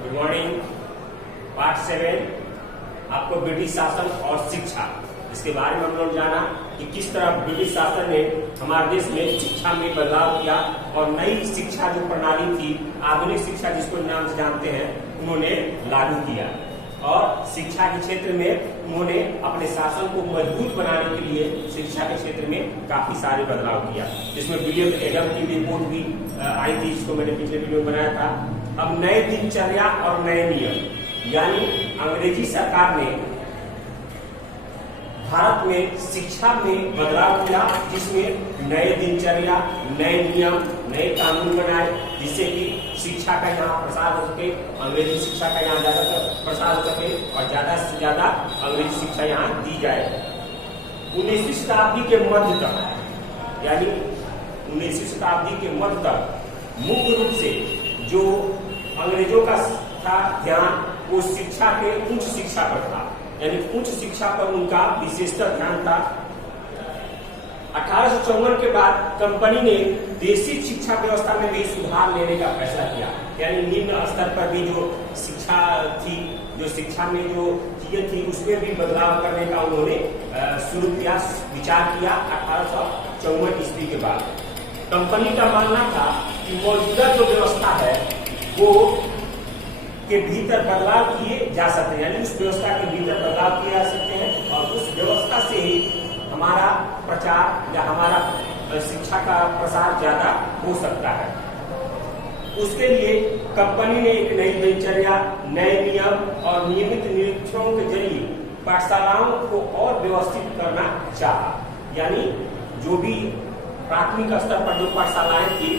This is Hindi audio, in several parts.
Good morning. पार्ट 7 आपको ब्रिटिश शासन और शिक्षा, इसके बारे में हम लोग जाना कि किस तरह ब्रिटिश शासन ने हमारे देश में शिक्षा में बदलाव किया और नई शिक्षा जो प्रणाली थी, आधुनिक शिक्षा जिसको नाम से जानते हैं, उन्होंने लागू किया और शिक्षा के क्षेत्र में उन्होंने अपने शासन को मजबूत बनाने के लिए शिक्षा के क्षेत्र में काफी सारे बदलाव किया, जिसमें विलियम एडम की रिपोर्ट भी आई थी, जिसको मैंने पिछले वीडियो में बनाया था। अब नए दिनचर्या और नए नियम, यानी अंग्रेजी सरकार ने भारत में शिक्षा में बदलाव किया, जिसमें नए दिनचर्या, नए नियम, नए कानून बनाए, जिससे कि शिक्षा का यहाँ प्रसार हो सके, अंग्रेजी शिक्षा का यहाँ ज्यादातर प्रसार हो सके और ज्यादा से ज्यादा अंग्रेजी शिक्षा यहाँ दी जाए। 19वीं शताब्दी के मध्य तक, यानी 19वीं शताब्दी के मध्य तक मुख्य रूप से जो अंग्रेजों का था ध्यान, वो शिक्षा के उच्च शिक्षा पर था, यानी उच्च शिक्षा पर उनका विशेषतर ध्यान था। 1854 के बाद कंपनी ने देशी शिक्षा व्यवस्था में भी सुधार लेने का फैसला किया, यानी निम्न स्तर पर भी जो शिक्षा थी, जो शिक्षा में जो चीजें थी, उसमें भी बदलाव करने का उन्होंने शुरू किया, विचार किया। 1854 ईस्वी के बाद कंपनी का मानना था कि मौजूदा जो व्यवस्था है वो के भीतर बदलाव किए जा सकते हैं, यानी उस व्यवस्था के भीतर बदलाव किए जा सकते हैं और उस व्यवस्था से ही हमारा प्रचार या हमारा शिक्षा का प्रसार ज्यादा हो सकता है। उसके लिए कंपनी ने एक नई दिनचर्या, नए नियम और नियमित निरीक्षणों के जरिए पाठशालाओं को और व्यवस्थित करना चाहा, यानी जो भी प्राथमिक स्तर पर जो पाठशालाएं थी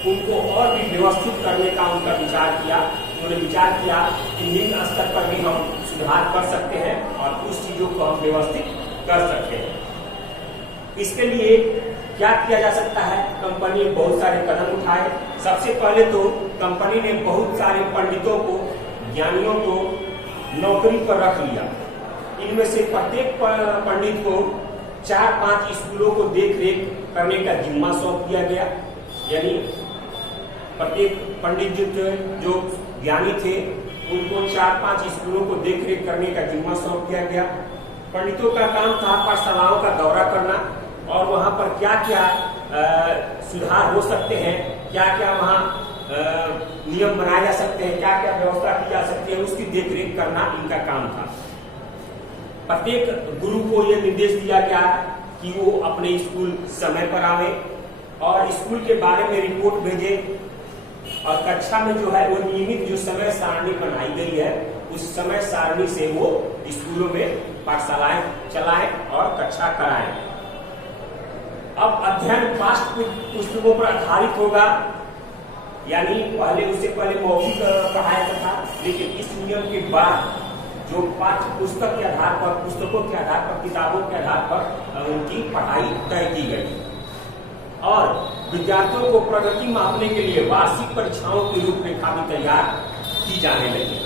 उनको और भी व्यवस्थित करने का उनका विचार किया। उन्होंने विचार किया कि निम्न स्तर पर भी हम सुधार कर सकते हैं और कुछ चीजों को हम व्यवस्थित कर सकते हैं। इसके लिए क्या किया जा सकता है? कंपनी ने बहुत सारे कदम उठाए। सबसे पहले तो कंपनी ने बहुत सारे पंडितों को, ज्ञानियों को नौकरी पर रख लिया। इनमें से प्रत्येक पंडित को 4-5 स्कूलों को देख रेख करने का जिम्मा सौंप दिया गया, यानी प्रत्येक पंडित जो ज्ञानी थे उनको 4-5 स्कूलों को देख रेख करने का जिम्मा सौंप दिया गया। पंडितों का काम था पाठशालाओं का दौरा करना और वहां पर क्या क्या सुधार हो सकते हैं, क्या क्या वहां नियम बनाए जा सकते हैं, क्या क्या व्यवस्था की जा सकती है, उसकी देख रेख करना इनका काम था। प्रत्येक गुरु को यह निर्देश दिया गया कि वो अपने स्कूल समय पर आवे और स्कूल के बारे में रिपोर्ट भेजे और कक्षा में जो है वो नियमित जो समय सारणी बनाई गई है उस समय सारणी से वो स्कूलों में पाठशालाएं चलाएं और कक्षा कराएं। अब अध्ययन पाठ्य पुस्तकों पर आधारित होगा, यानी उससे पहले मौखिक पढ़ाया था, लेकिन इस नियम के बाद जो पाठ्य पुस्तक के आधार पर, पुस्तकों के आधार पर, किताबों के आधार पर उनकी पढ़ाई तय की गई और विद्यार्थियों को प्रगति मापने के लिए वार्षिक परीक्षाओं की रूपरेखा भी तैयार की जाने लगी।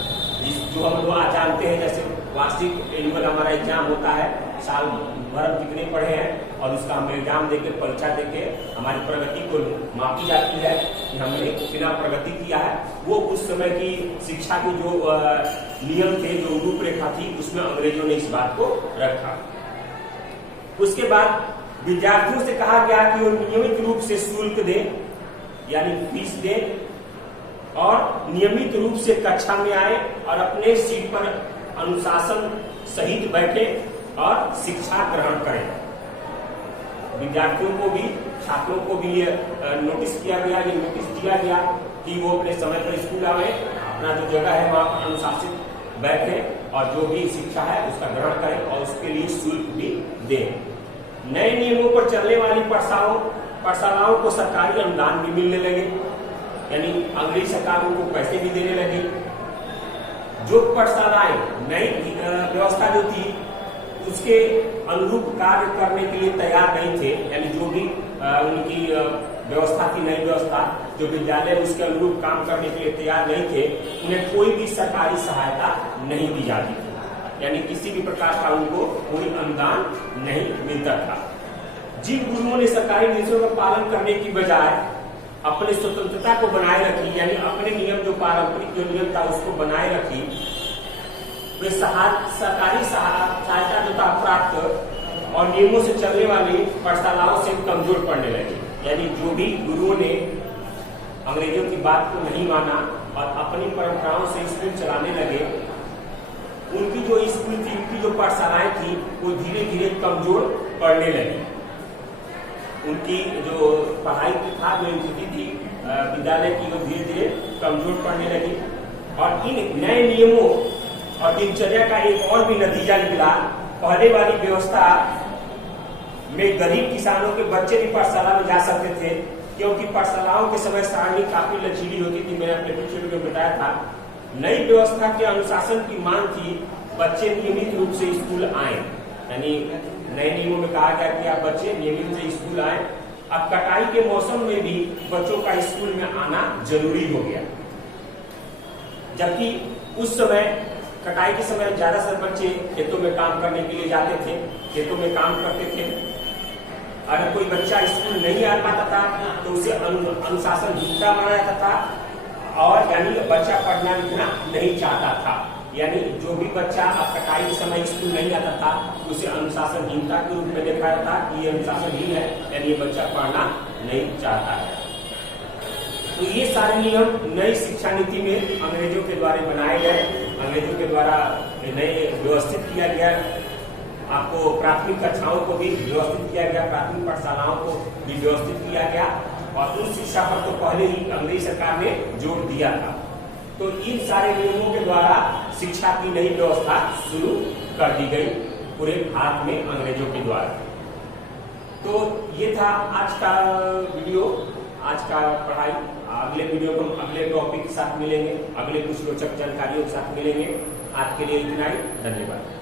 जो हम लोग आज जानते हैं, जैसे वार्षिक एनुअल हमारा एग्जाम होता है, साल भर कितने पढ़े हैं और उसका हम एग्जाम देके, परीक्षा देके हमारी प्रगति को मापी जाती है कि हमने कितना प्रगति किया है। वो उस समय की शिक्षा के जो नियम थे, जो रूपरेखा थी, उसमें अंग्रेजों ने इस बात को रखा। उसके बाद विद्यार्थियों से कहा गया कि वो नियमित रूप से शुल्क दें, यानी फीस दें और नियमित रूप से कक्षा में आए और अपने सीट पर अनुशासन सहित बैठे और शिक्षा ग्रहण करें। विद्यार्थियों को भी, छात्रों को भी ये नोटिस किया गया, ये नोटिस दिया गया कि वो अपने समय पर स्कूल आए, अपना जो जगह है वहां पर अनुशासित बैठे और जो भी शिक्षा है उसका ग्रहण करें और उसके लिए शुल्क भी दें। नए नियमों पर चलने वाली पाठशालाओं को सरकारी अनुदान भी मिलने लगे, यानी अंग्रेज सरकार उनको पैसे भी देने लगी। जो पाठशालाएं नई व्यवस्था जो थी उसके अनुरूप कार्य करने के लिए तैयार नहीं थे, यानी जो भी उनकी व्यवस्था थी, नई व्यवस्था, जो विद्यालय उसके अनुरूप काम करने के लिए तैयार नहीं थे, उन्हें कोई भी सरकारी सहायता नहीं दी जाती थी, यानी किसी भी प्रकार का उनको कोई अनुदान नहीं मिलता था। जिन गुरुओं ने सरकारी निर्देशों का पालन करने की बजाय अपनी स्वतंत्रता को बनाए रखी, यानी अपने नियम जो पारंपरिक जो नियम था उसको बनाए रखी। वे सरकारी सहायता जो था प्राप्त और नियमों से चलने वाली पाठशालाओं से कमजोर पड़ने लगी। यानी जो भी गुरुओं ने अंग्रेजों की बात को नहीं माना और अपनी परंपराओं से स्कूल चलाने लगे, उनकी जो स्कूल थी, उनकी जो पाठशालाएं थी, वो धीरे धीरे कमजोर पड़ने लगी। उनकी जो पढ़ाई की था, जो स्थिति थी विद्यालय की, वो धीरे धीरे कमजोर पड़ने लगी। और इन नए नियमों और दिनचर्या का एक और भी नतीजा निकला। पहले वाली व्यवस्था में गरीब किसानों के बच्चे भी पाठशाला में जा सकते थे, क्योंकि पाठशालाओं के समय सारणी काफी लचीली होती थी। मैंने अपने पिछले वीडियो में बताया था। नई व्यवस्था के अनुशासन की मांग थी, बच्चे नियमित रूप से स्कूल आए। यानी नए नियमों में कहा गया कि आप बच्चे नियमित से स्कूल आए। अब कटाई के मौसम में भी बच्चों का स्कूल में आना जरूरी हो गया, जबकि उस समय कटाई के समय ज्यादातर बच्चे खेतों में काम करने के लिए जाते थे, खेतों में काम करते थे। अगर कोई बच्चा स्कूल नहीं आ पाता था तो उसे अनुशासनहीनता माना जाता था, और यानी बच्चा पढ़ना लिखना नहीं चाहता था। यानी जो भी बच्चा कटाई के समय स्कूल नहीं आता था उसे अनुशासनहीनता के रूप में देखा जाता कि ये अनुशासनहीन है, यानी ये बच्चा पढ़ना नहीं चाहता है। तो ये सारे नियम नई शिक्षा नीति में अंग्रेजों के द्वारा बनाए गए, अंग्रेजों के द्वारा नए व्यवस्थित किया गया। आपको प्राथमिक कक्षाओं को भी व्यवस्थित किया गया, प्राथमिक पाठशालाओं को भी व्यवस्थित किया गया, और उस शिक्षा पर तो पहले ही अंग्रेज सरकार ने जोर दिया था। तो इन सारे नियमों के द्वारा शिक्षा की नई व्यवस्था शुरू कर दी गई पूरे भारत में अंग्रेजों के द्वारा। तो ये था आज का वीडियो, आज का पढ़ाई। अगले वीडियो में हम अगले टॉपिक के साथ मिलेंगे, अगले कुछ रोचक जानकारियों के साथ मिलेंगे। आज के लिए इतना ही, धन्यवाद।